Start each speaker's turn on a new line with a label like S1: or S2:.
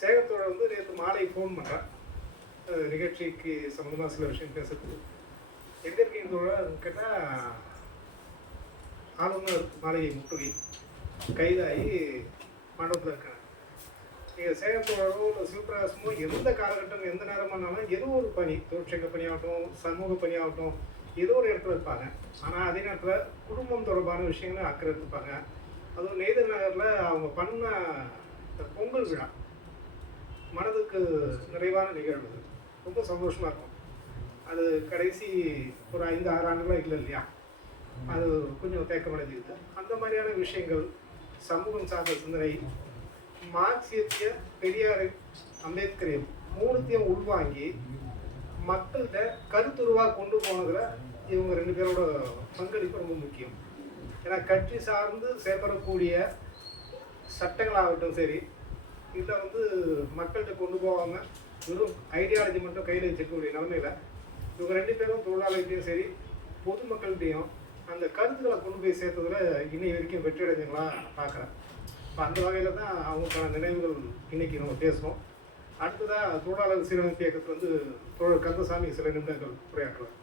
S1: சேகத்தோட வந்து நேற்று மாலை ஃபோன் பண்ணுறேன் நிகழ்ச்சிக்கு சம்மந்தமாக சில விஷயம் பேசுறது எங்கே இருக்கீங்க தோழர்? கேட்டால் ஆளுநர் மாளிகை முற்றுகை. கைதாகி மண்டபத்தில் இருக்காங்க. நீங்கள் சேகத்தோழரோ இல்லை சிவபிரகாசமோ எந்த காலகட்டம் எந்த நேரமானாலும் ஏதோ ஒரு பணி தொழிற்சங்க பணியாகட்டும் சமூக பணியாகட்டும் ஏதோ ஒரு இடத்துல இருப்பாங்க. ஆனால் அதே நேரத்தில் குடும்பம் தொடர்பான விஷயங்களை அக்கறை இருப்பாங்க அதுவும் நெய்தர் நகரில் அவங்க பண்ண பொங்கல் விழா. மனதுக்கு நிறைவான நிகழ்வு. ரொம்ப சந்தோஷமாக இருக்கும். அது கடைசி ஒரு ஐந்து ஆறு ஆண்டுகளாக இல்லை இல்லையா? அது கொஞ்சம் தேக்கமடைஞ்சிருக்கு அந்த மாதிரியான விஷயங்கள் சமூகம் சார்ந்த சிந்தனை மார்க்சியத்திய பெரியாரை அம்பேத்கரையும் மூணுத்தையும் உள்வாங்கி மக்கள்கிட்ட கருத்துருவாக கொண்டு போனதுல இவங்க ரெண்டு பேரோட பங்களிப்பு ரொம்ப முக்கியம். ஏன்னா கட்சி சார்ந்து செயல்படக்கூடிய சட்டங்களாகட்டும் சரி இல்லை வந்து மக்கள்கிட்ட கொண்டு போகாமல் வெறும் ஐடியாலஜி மட்டும் கையில் வச்சிருக்கக்கூடிய நிலமையில இவங்க ரெண்டு பேரும் தொழிலாளர்கிட்டையும் சரி பொதுமக்கள்கிட்டையும் அந்த கருத்துக்களை கொண்டு போய் சேர்த்ததுல இன்னை வரைக்கும் வெற்றி அடைஞ்சவங்களா பார்க்குறேன் இப்போ அந்த வகையில் தான் அவங்களுக்கான நினைவுகள் இன்னைக்கு நம்ம பேசுவோம் அடுத்ததாக தொழிலாளர் சீரமைப்பு இயக்கத்தில் வந்து தோழர் கந்தசாமி சில நிமிடங்கள் உரையாற்றுவார்.